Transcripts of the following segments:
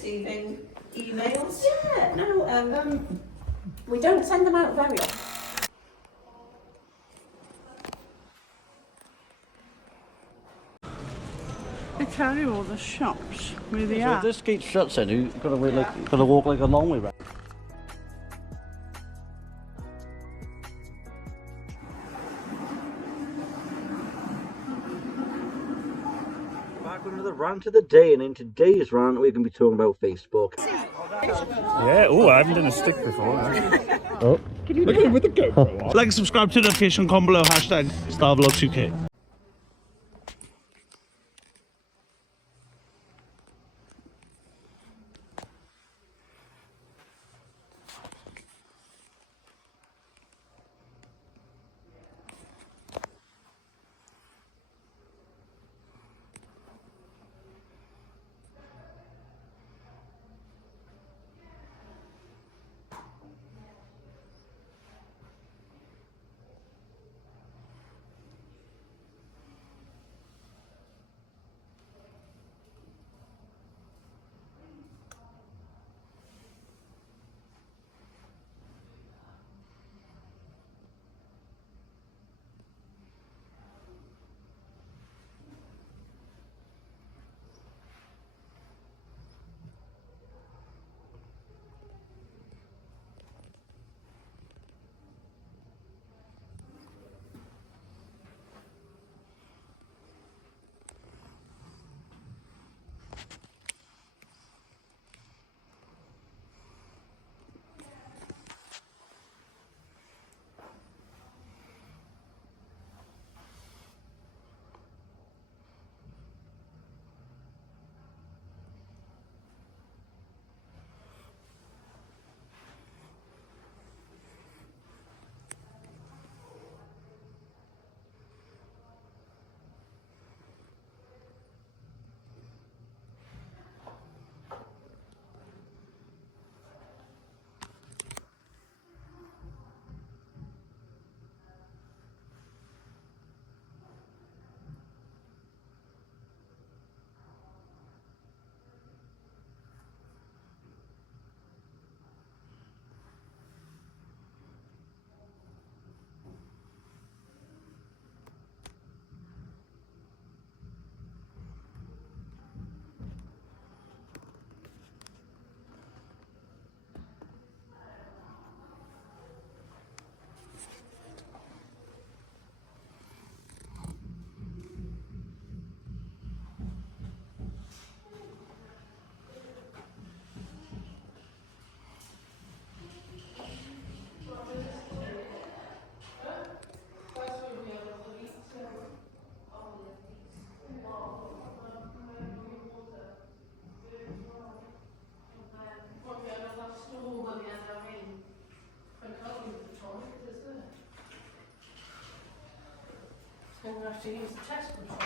receiving emails. Yeah, no, we don't send them out very often. They tell you all the shops where they So are. if this gate shuts in, you've got to wait like, got to walk like a long way round. Back with another rant of the day, and in today's rant we're going to be talking about Facebook. Yeah, oh, I haven't done a stick before. Oh. Look at him with the GoPro. Like and subscribe to the notification, comment below, hashtag StarVlog2K. I'm going to have to use the test control.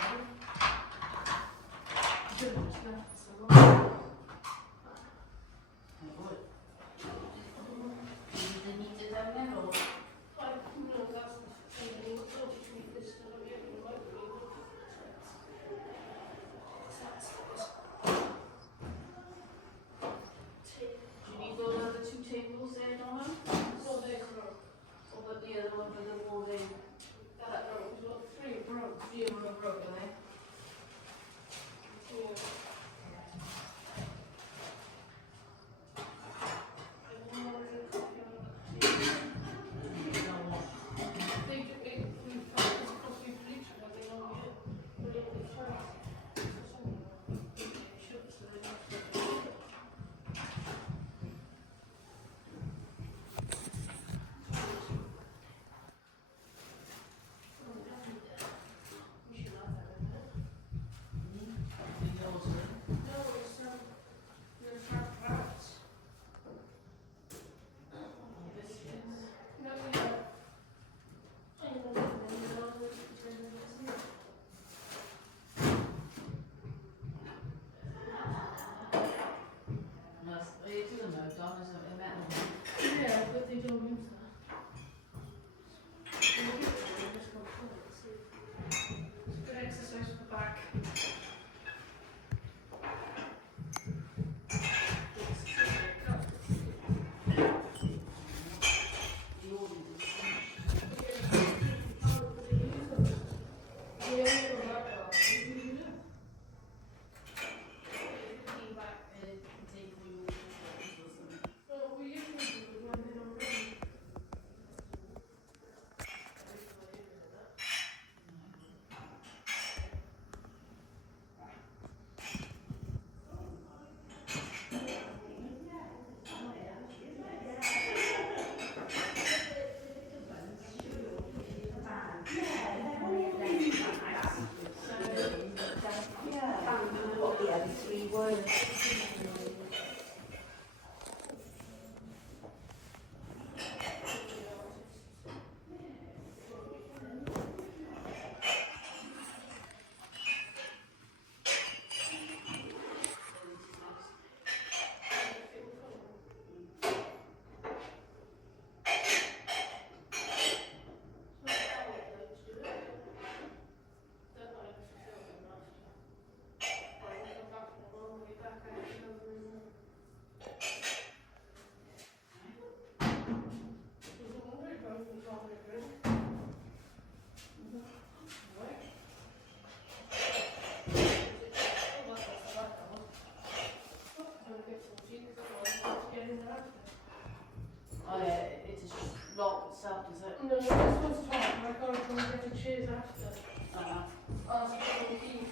Oh yeah, it just locked itself, does it? No, this one's top, and I gotta come and get the chairs after. Oh, that's the key.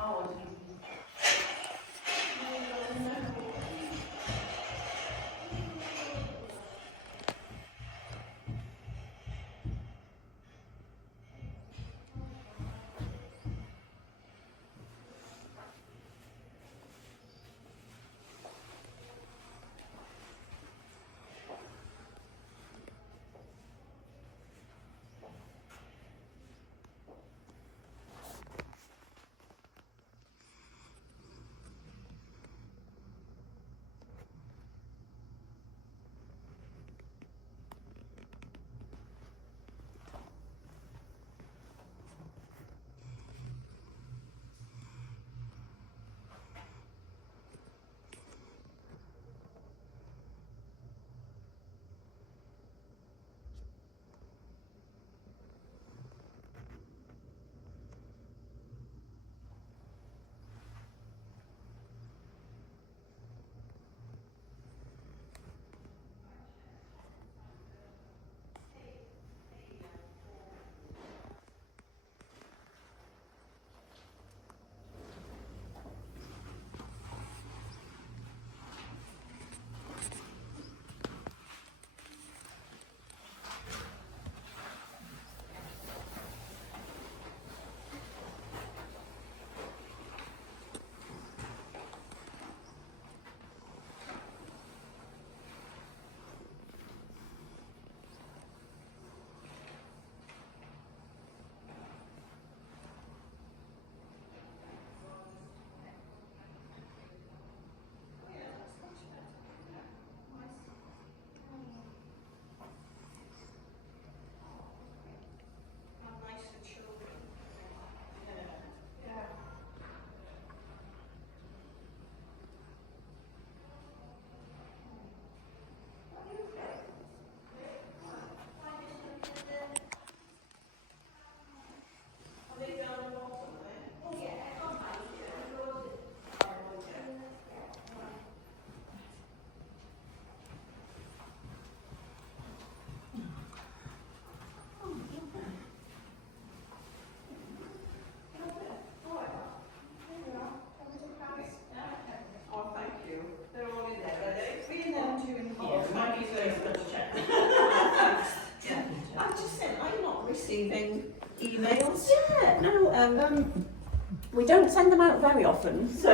Oh, I didn't. Receiving emails. Yeah, no, we don't send them out very often, so.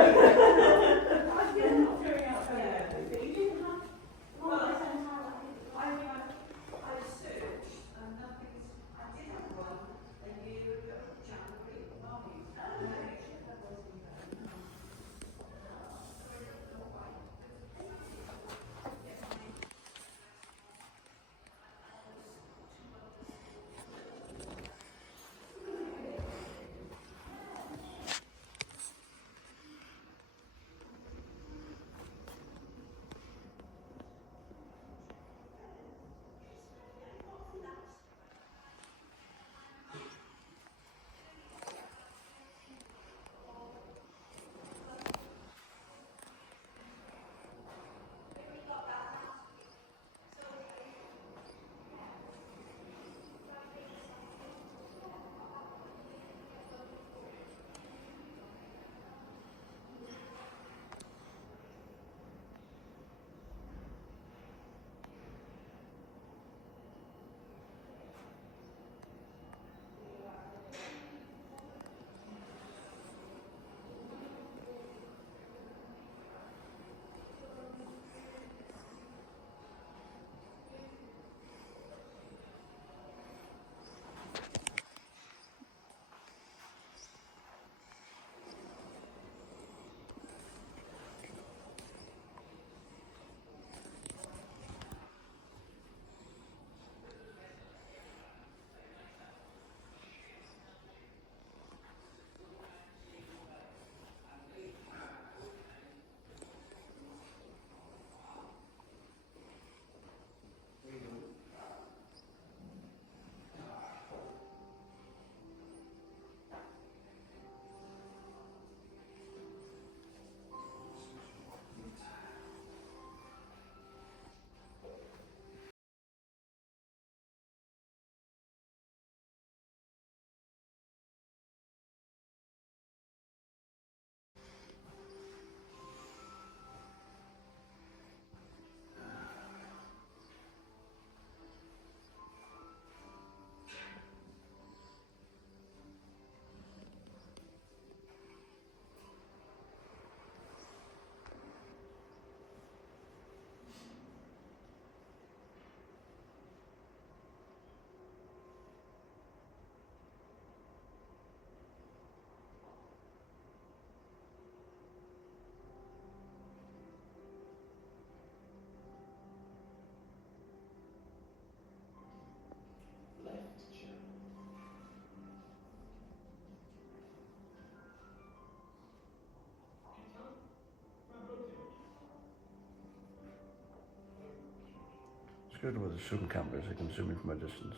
good with the zoom cameras, they can zoom in from a distance.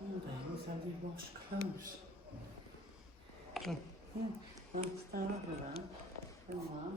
Babies, have you washed clothes? Yeah, once they're out of that, then what?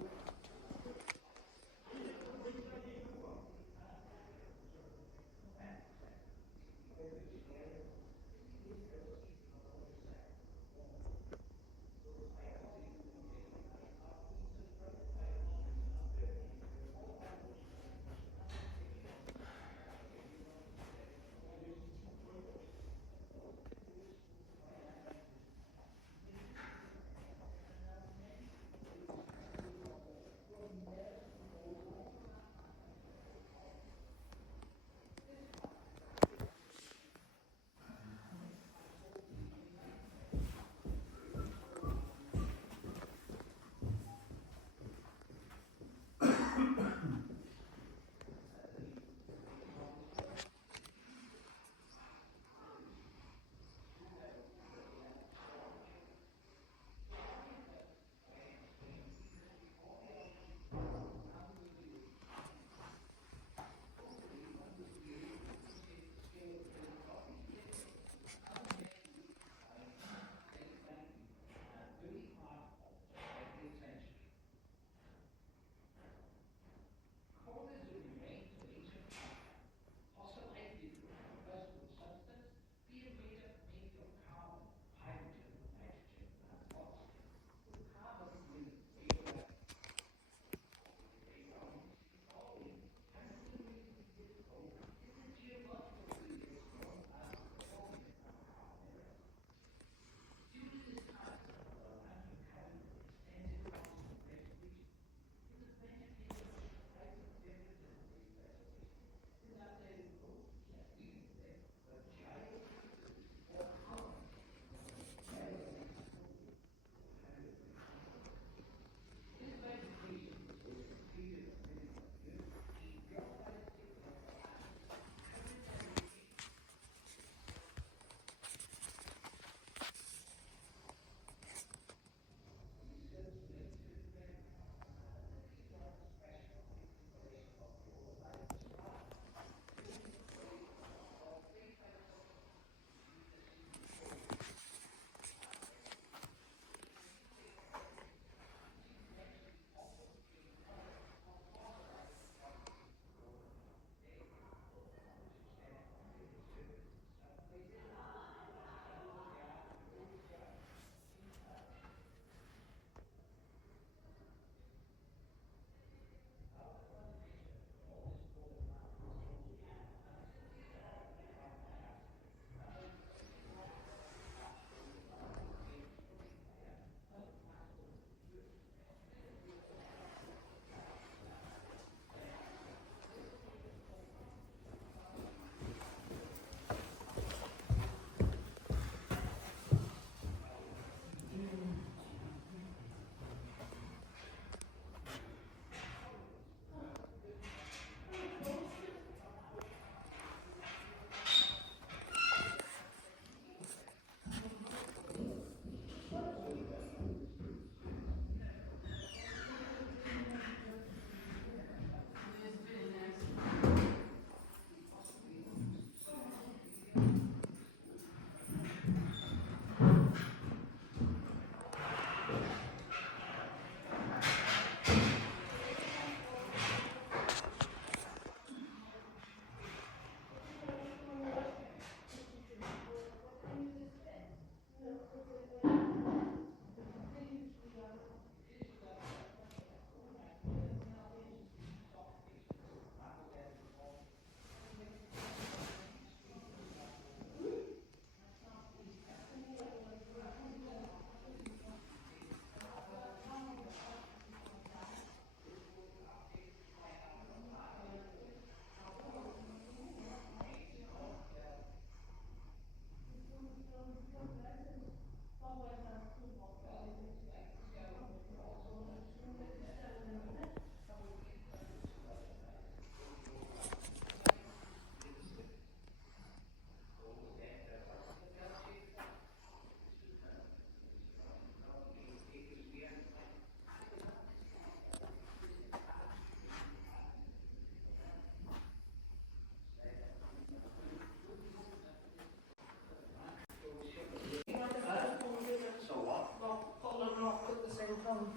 from.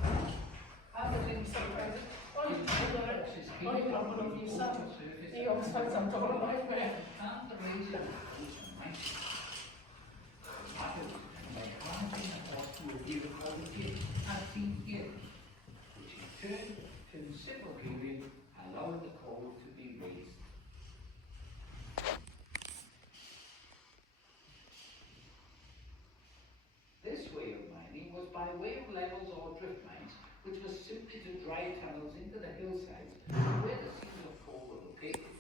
I was in some kind of, oh, you have one of your son. He always finds I'm talking about me. And the reason which in turn considerably allowed the coal to be raised. This way of mining was by way of levels or drift mines, which was simply to drive tunnels into the hillsides where the seams of coal were located.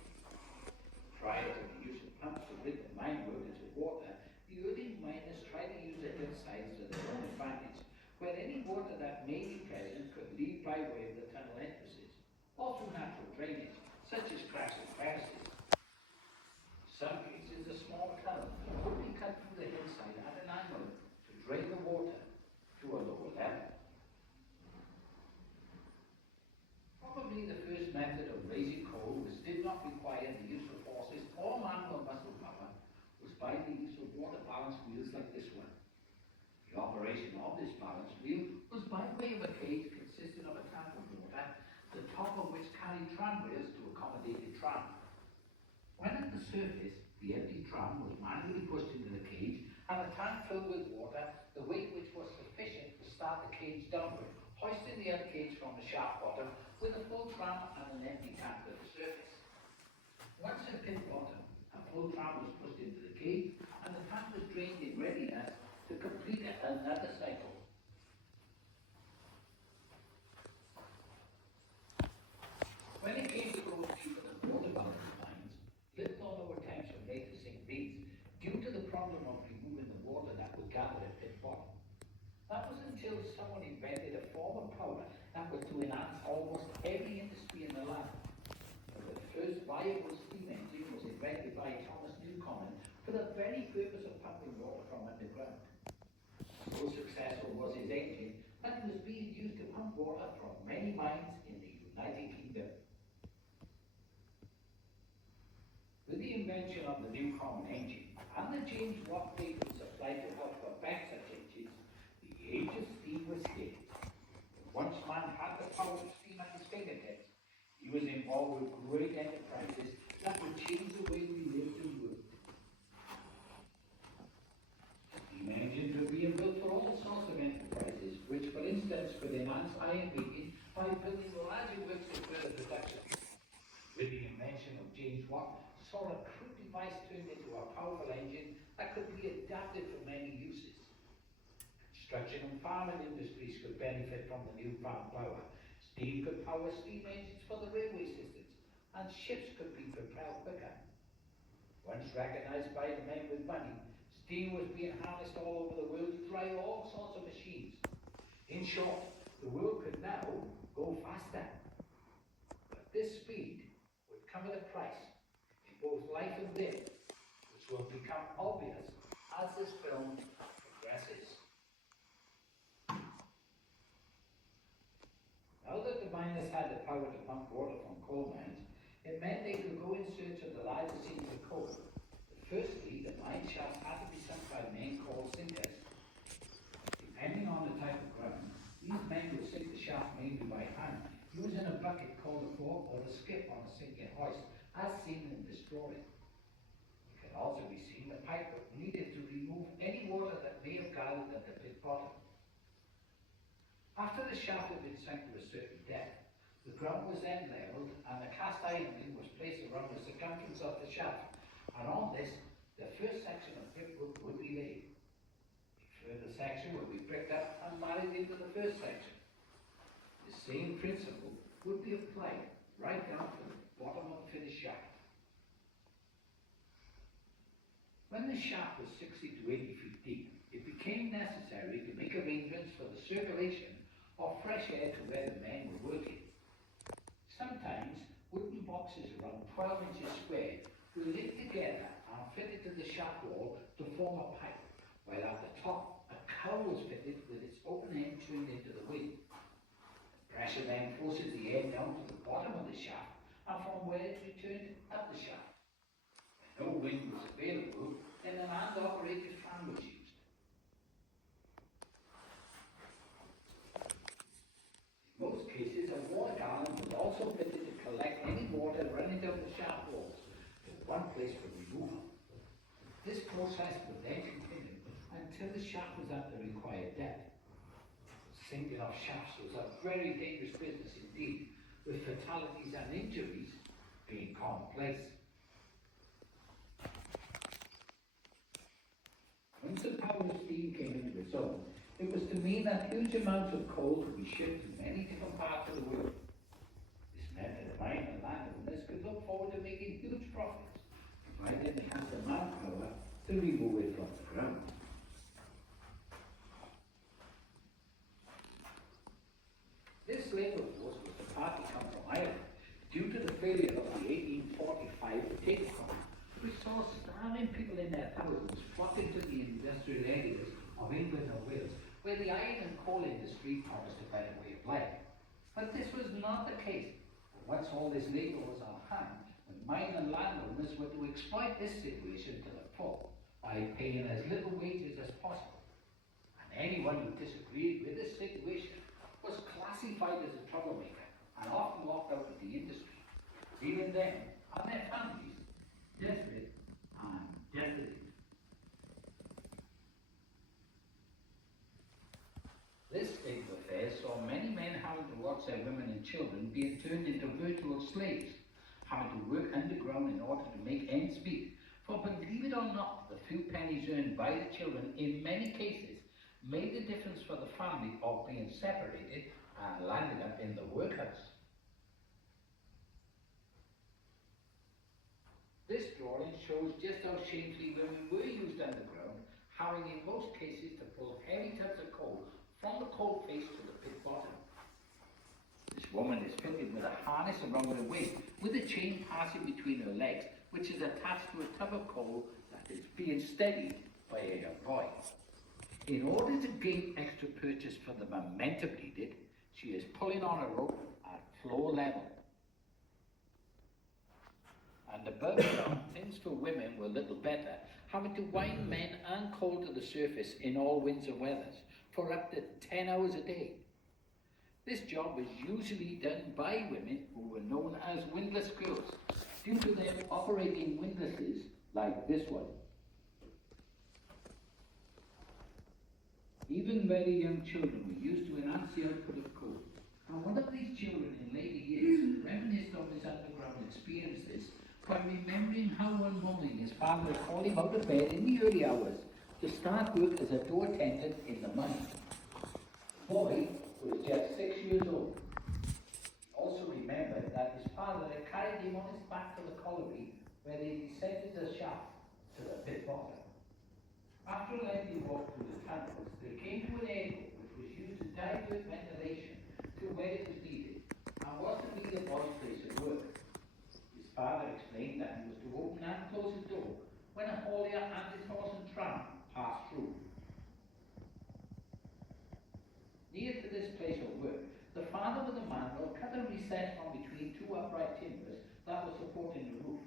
Prior to the use of pumps to rid the mine workers of water, the early miners tried to use the hillsides to their own advantage, where any water that may be present could leave by way of the tunnel entrances, or through natural drainage, such as cracks and crevices. In some cases, a small tunnel could be cut through the hillside at an angle to drain the water to a lower level. Probably the first method of raising coal which did not require the use of horses or manual muscle power was by the use of water balance wheels like this one. The operation of this balance wheel was by way of a cage consisting of a tank of water, the top of which carried tram rails to accommodate the tram. When at the surface, the empty tram was manually pushed into the cage and the tank filled with water, the weight which was sufficient to start the cage downward, hoisting the other cage from the shaft bottom with a full tram and an empty tank at the surface. Once at pit bottom, a full tram was pushed into the cage and the tank was drained in readiness to complete another cycle. When it came to growing deeper than water balance lines, little or no attempts were made to sink these due to the problem of removing the water that would gather at pit bottom. That was until someone invented a form of power that was to enhance almost every industry in the land. The first viable steam engine was invented by Thomas Newcomen for the very purpose of pumping water from underground. So successful was his engine that it was being used to pump water from many mines in the United Kingdom. With the invention of the Newcomen engine and the James Watt vehicle supplied to help perfect such engines, the age of steam was hit. Once man had the power of steam at his fingertips, he was involved with great enterprises that would change the way we lived and worked. Steam engines were being built for all sorts of enterprises, which for instance could enhance iron making by building larger works of further production. With the invention of James Watt, saw a crude device turned into a powerful engine that could be adapted for many uses. Construction and farming industries could benefit from the newfound power. Steam could power steam engines for the railway systems, and ships could be propelled quicker. Once recognized by the men with money, steam was being harnessed all over the world to drive all sorts of machines. In short, the world could now go faster. But this speed would come at a price in both life and death, which will become obvious as this film progresses. Now that the miners had the power to pump water from coal mines, it meant they could go in search of the larger seams of coal. Firstly, the mine shafts had to be sunk by men called sinkers. Depending on the type of ground, these men would sink the shaft mainly by hand, using a bucket called a fork or a skip on a sinking hoist, as seen in this drawing. It can also be seen the pipe needed to remove any water that may have gathered at the pit bottom. After the shaft had been sunk to a certain depth, the ground was then levelled and a cast iron ring was placed around the circumference of the shaft, and on this, the first section of brickwork would be laid. A further section would be bricked up and married into the first section. The same principle would be applied right down to the bottom of the finished shaft. When the shaft was 60 to 80 feet deep, it became necessary to make arrangements for the circulation of fresh air to where the men were working. Sometimes wooden boxes around 12 inches square were linked together and fitted to the shaft wall to form a pipe, while at the top a cowl was fitted with its open end turned into the wind. Pressure then forces the air down to the bottom of the shaft and from where it returned up the shaft. When no wind was available, then an hand-operated fan was used. process would then continue until the shaft was at the required depth. Sinking off shafts was a very dangerous business indeed, with fatalities and injuries being commonplace. Once the power of steam came into its own, it was to mean that huge amounts of coal could be shipped to many different parts of the world. This meant that the mine and landowners could look forward to making huge profits, provided they had the manpower to remove it from the ground. This labour force was to partly come from Ireland, due to the failure of the 1845 potato crop, which saw starving people in their thousands flocking to the industrial areas of England and Wales, where the iron and coal industry promised a better way of life. But this was not the case. Once all this labour was on hand, the mine and landowners were to exploit this situation to the full by paying as little wages as possible. And anyone who disagreed with this situation was classified as a troublemaker and often locked out of the industry, leaving them and their families desperate and desolate. This state of affairs saw many men having to watch their women and children being turned into virtual slaves, having to work underground in order to make ends meet. For believe it or not, the few pennies earned by the children in many cases made the difference for the family of being separated and landing up in the workhouse. This drawing shows just how shamefully women were used underground, having in most cases to pull heavy tubs of coal from the coal face to the pit bottom. This woman is fitted with a harness around her waist, with a chain passing between her legs, which is attached to a tub of coal that is being steadied by a young boy. In order to gain extra purchase for the momentum needed, she is pulling on a rope at floor level. And above ground, things for women were little better, having to wind men and coal to the surface in all winds and weathers for up to 10 hours a day. This job was usually done by women who were known as windlass girls, due to them operating windlasses like this one. Even very young children were used to enhance the output of coal. And one of these children in later years reminisced of his underground experiences by remembering how one morning his father had called him out of bed in the early hours to start work as a door attendant in the mine. The boy was just 6 years old. He also remembered that his father had carried him on his back to the colliery where they descended the shaft to the pit bottom. After a lengthy walk through the tunnels, they came to an area which was used to divert ventilation to where it was needed, and was to be the boy's place of work. His father explained that he was to open and close the door when a haulier and his horse and tram passed through. Near to this place of work, the father with the mandrel cut a recess from between two upright timbers that were supporting the roof.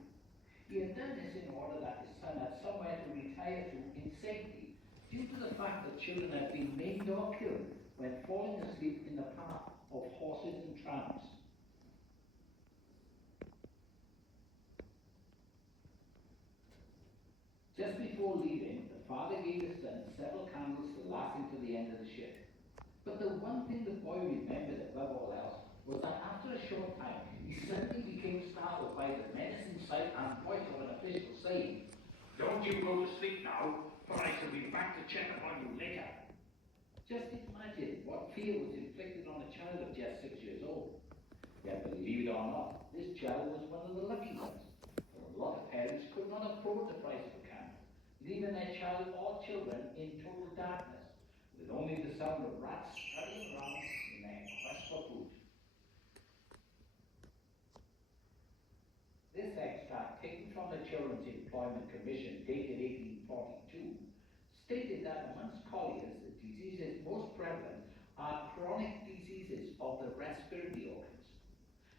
He had done this in order that his son had somewhere to retire to in safety, due to the fact that children had been maimed or killed when falling asleep in the path of horses and trams. Just before leaving, the father gave his son several candles to last him to the end of the shift. But the one thing the boy remembered above all else was that after a short time, he suddenly became startled by the menacing sight and voice of an official saying, "Don't you go to sleep now, for I shall be back to check upon you later." Just imagine what fear was inflicted on a child of just 6 years old. Yet believe it or not, this child was one of the lucky ones, for a lot of parents could not afford the price of a candle, leaving their child or children in total darkness, with only the sound of rats scurrying around in their quest for food. This extract, taken from the Children's Employment Commission, dated 1842, stated that amongst colliers, the diseases most prevalent are chronic diseases of the respiratory organs,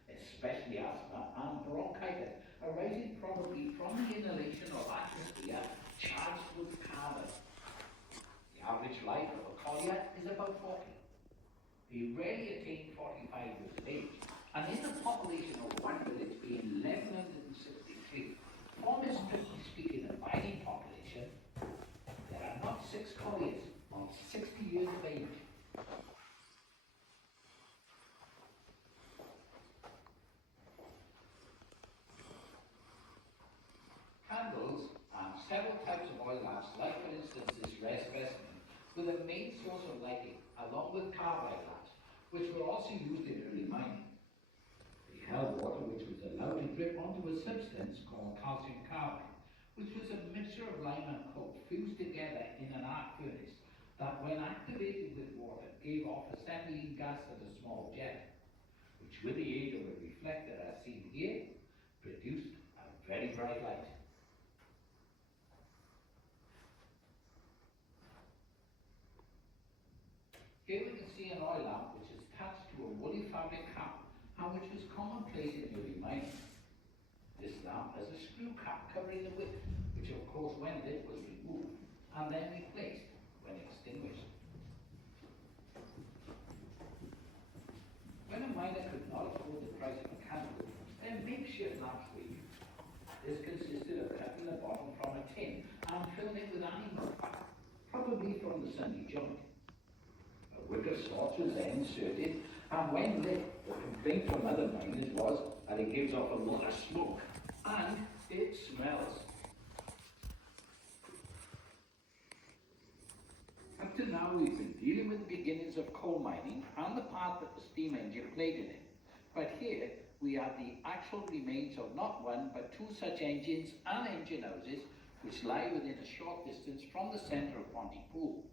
especially asthma and bronchitis, arising probably from the inhalation of atmosphere charged with carbon. The average life of a collier is about 40. They rarely attain 45 years of age, and in the population of one village being 1163, from a strictly speaking a mining population, years of age. Candles and several types of oil lamps, like for instance this rare specimen, were the main source of lighting, along with carbide lamps, which were also used in early mining. They held water which was allowed to drip onto a substance called calcium carbide, which was a mixture of lime and coke fused together in an arc furnace that, when activated with water, gave off acetylene gas as a small jet, which, with the aid of a reflector as seen here, produced a very bright light. Here we can see an oil lamp which is attached to a woolly fabric cap and which was commonplace in early mining. This lamp has a screw cap covering the wick, which of course when lit was removed and then replaced when extinguished. When a miner could not afford the price of a candle, then makeshift lamps were used. This consisted of cutting the bottom from a tin and filling it with animal fat, probably from the Sunday joint. A wick of sorts was then inserted, and when lit, the complaint from other miners was that it gives off a lot of smoke, and it smells. Up to now, we've been dealing with the beginnings of coal mining and the part that the steam engine played in it. But here, we have the actual remains of not one, but two such engines and engine houses, which lie within a short distance from the centre of Pontypool.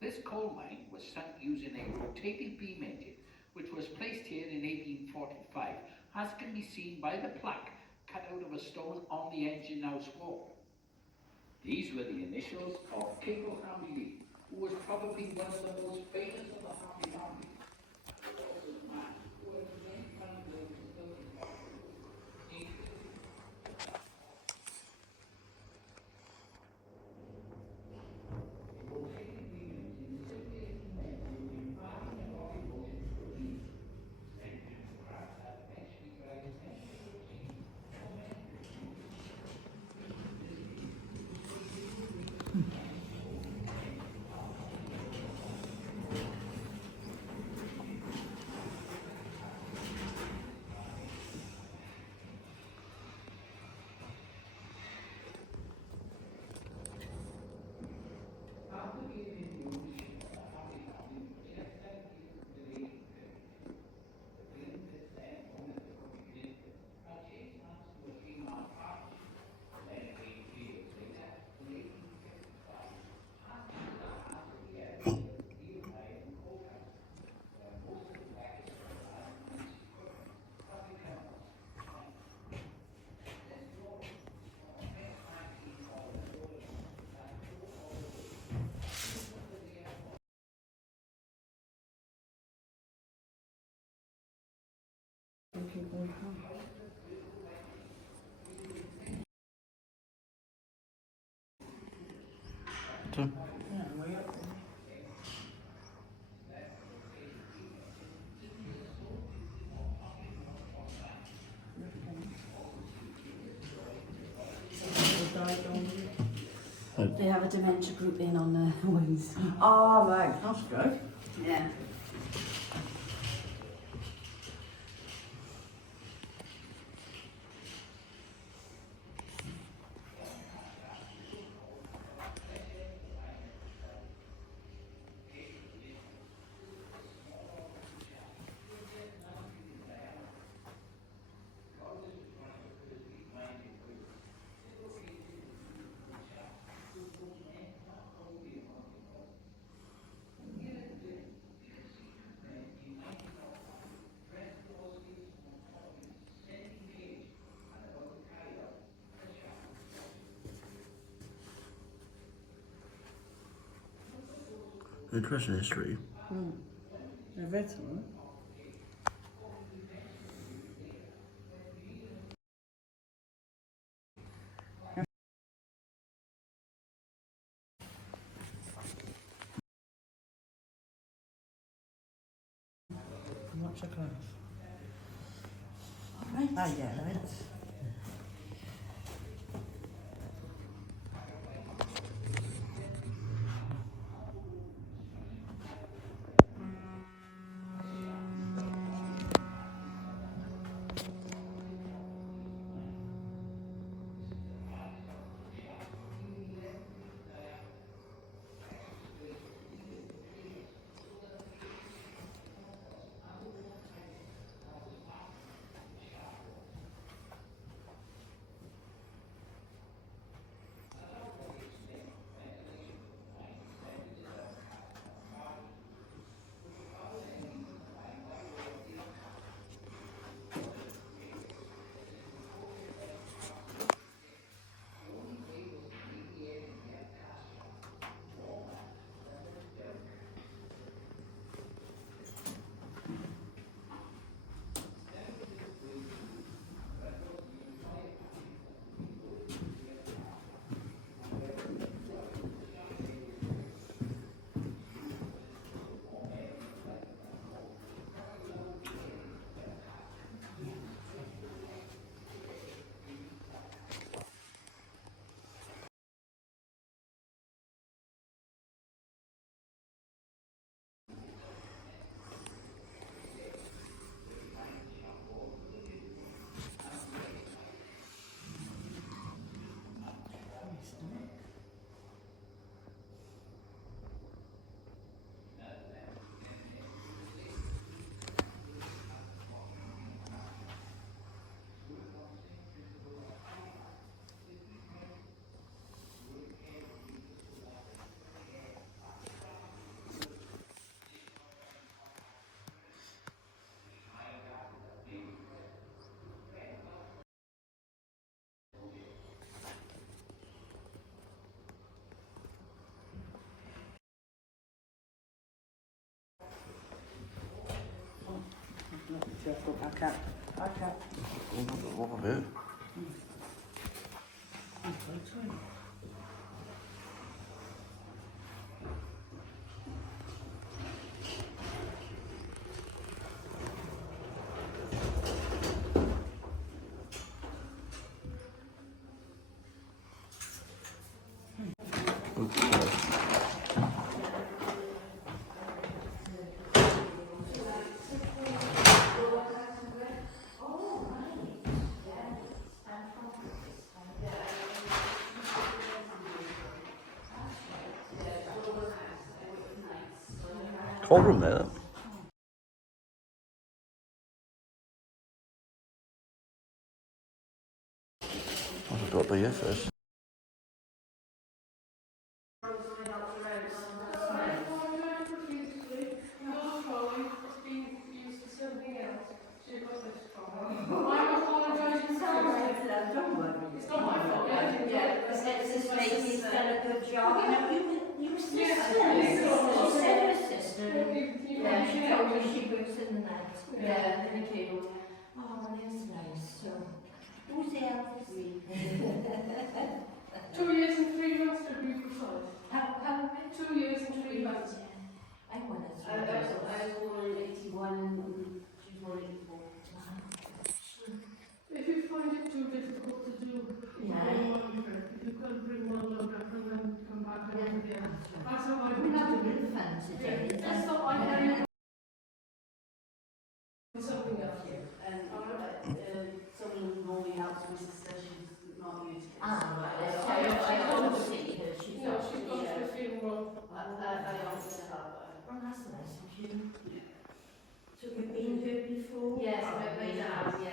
This coal mine was sunk using a rotating beam engine, which was placed here in 1845, as can be seen by the plaque cut out of a stone on the engine house wall. These were the initials of Kiko Hamley, who was probably one of the most famous of the Hamley families. They have a dementia group in on the wings. Oh, right, that's good. Yeah. Interesting history. I've read some. What's a class? Right. Oh, yeah, right. Do you have to go back up? Back up. What of it? Cold room there. I'll just drop by here first. Yeah, thank you. Oh, that's nice. So, who's the eldest? 2 years and 3 months to be precise. How many? 2 years and 3 months. I want to. I was born in 81. She was born in 84. If you find it too difficult to do, if you can bring one load up and then come back and that's how I would have been fun today. That's how I carry something else. And someone normally helps my sister, she's not used to it. I don't see her. She's gone to a funeral. I also help her. Oh, that's nice of you. So you've been here before? Yes, my dad, yeah.